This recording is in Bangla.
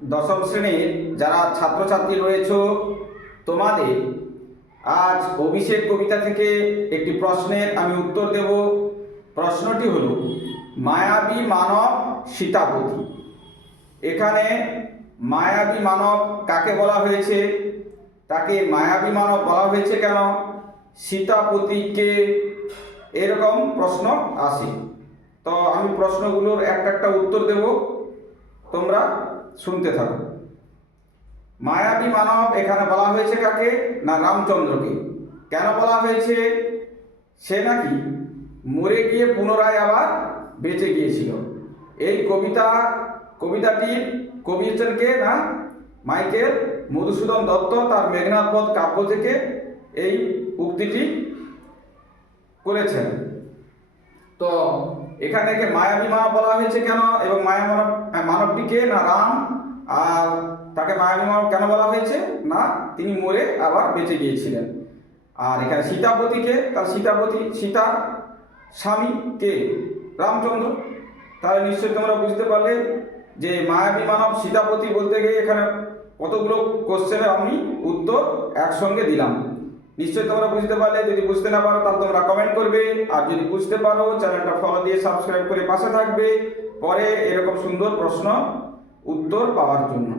দশম শ্রেণীর যারা ছাত্রছাত্রী রয়েছে তোমাদের আজ অভিষেক কবিতা থেকে একটি প্রশ্নের আমি উত্তর দেব। প্রশ্নটি হলো, মায়াবী মানব সীতাপতি। এখানে মায়াবী মানব কাকে বলা হয়েছে, তাকে মায়াবী মানব বলা হয়েছে কেন, সীতাপতিকে, এরকম প্রশ্ন আসে। তো আমি প্রশ্নগুলোর একটা উত্তর দেব, তোমরা শুনতে থাকো। মায়াবী মানব এখানে বলা হয়েছে কাকে না, রামচন্দ্রকে। কেন বলা হয়েছে? সে নাকি মরে গিয়ে পুনরায় আবার বেঁচে গিয়েছিল। এই কবিতাটির কবি হচ্ছেন কে না, মাইকেল মধুসূদন দত্ত তার মেঘনাদ বধ কাব্য থেকে এই উক্তিটি করেছেন। তো এখানে মায়াবী মানব বলা হয়েছে কেন, এবং মানবটিকে না রাম, আর তাকে মায়াবী মানব কেন বলা হয়েছে না, তিনি মরে আবার বেঁচে গিয়েছিলেন। আর এখানে সীতাপতিকে, তার সীতার স্বামী কে, রামচন্দ্র। তাহলে নিশ্চয়ই তোমরা বুঝতে পারলে যে মায়াবী মানব সীতাপতি বলতে গিয়ে এখানে কতগুলো কোশ্চেনের আমি উত্তর একসঙ্গে দিলাম। নিশ্চয়ই তোমরা বুঝতে পারলে। যদি বুঝতে না পারো তাহলে তোমরা কমেন্ট করবে, আর যদি বুঝতে পারো চ্যানেলটা ফলো দিয়ে সাবস্ক্রাইব করে পাশে থাকবে পরে এরকম সুন্দর প্রশ্ন উত্তর পাওয়ার জন্য।